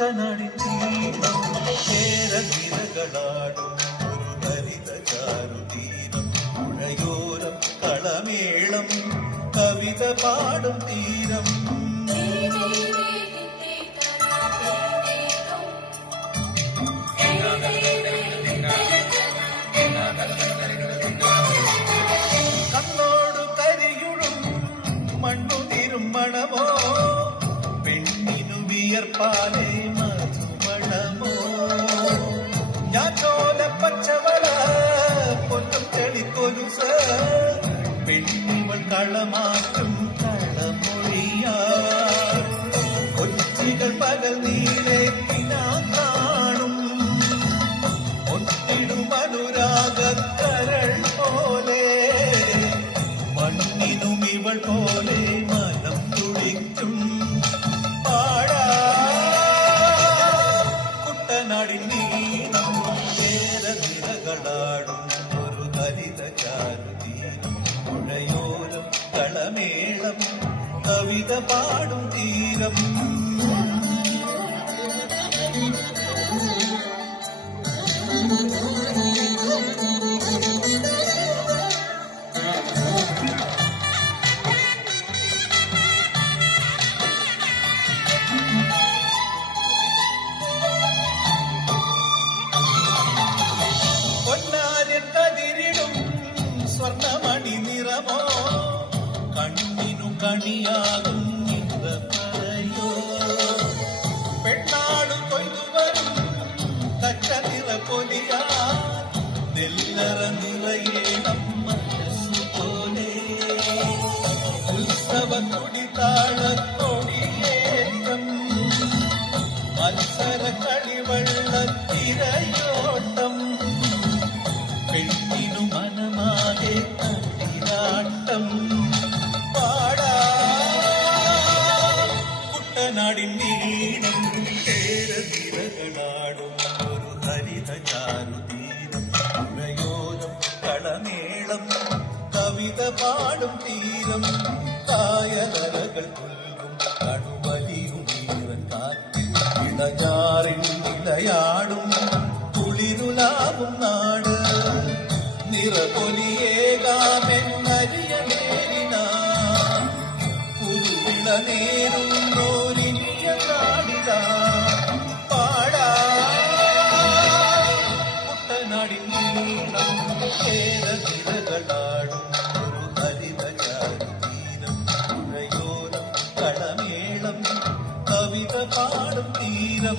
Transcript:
കുട്ടനാടിൻ തീരം കേരനിരകളാടും ഒരു ഹരിത ചാരുതീരം പുഴയോരം കളമേളം കവിത പാടും തീരം കണ്ണോടു കരിയുടും മണ്ണു തിരുമണമോ പെണ്ണിനു വിയർപ്പാലേ മധുമണമോ ഞാൻ ചോല പച്ചവള പൊന്നും ചെളിക്കൊലുസ പെണ്ണിവൾ കളമാറ്റും കളമൊഴിയാ കൊച്ചികൾ പകൽ നീളെ കാണും ഒത്തിടും അനുരാഗക്കരൾ പോലെ മണ്ണിനും ഇവൾ പോലെ മനം തുടിക്കും പാടാ കുട്ടനാടിൻ നീളം കേരനിരകളാടും ഒരു ഹരിത ചാരുതീരം പുഴയോരം കളമേളം കവിത പാടും തീരം പൊന്നാരക്കതിരിടും സ്വർണ്ണമണി നിറമോ കണ്ണിനു കണിയാകും നിറ പറയോ പെണ്ണാടു കൊയ്തുവരും തച്ച നിറ പൊലിയാ നെല്ലറ നിറയേണം മനസ്സു പോലെ ഉത്സവ കുടിതാള കൊടിയേറ്റം മത്സര കളിവള്ള തിരയോട്ടം പെണ്ണിനു മനമാകെ തട്ടിലാട്ടം പാടാ കുട്ടനാടിൻ നീളം കേരനിരകളാടും ഒരു ഹരിത ചാരുതീരം പുഴയോരം കളമേളം കവിത പാടും തീരം കായലരകൾ പുൽകും കടുവലിയും ഈറൻ കാറ്റിൽ ഇളഞ്ഞാറിൻ ഇളയാടും കുളിരുലാവും നാട് നിറപൊലിയേകാമെന്നരിയ നേരിന പുതുവിള നേരുന്നോരിനിയ നാടിത പാടാ കുട്ടനാടിൻ നീളം കേരനിരകളാടും ഒരു ഹരിത ചാരുതീരം പുഴയോരം കളമേളം കവിത പാടും തീരം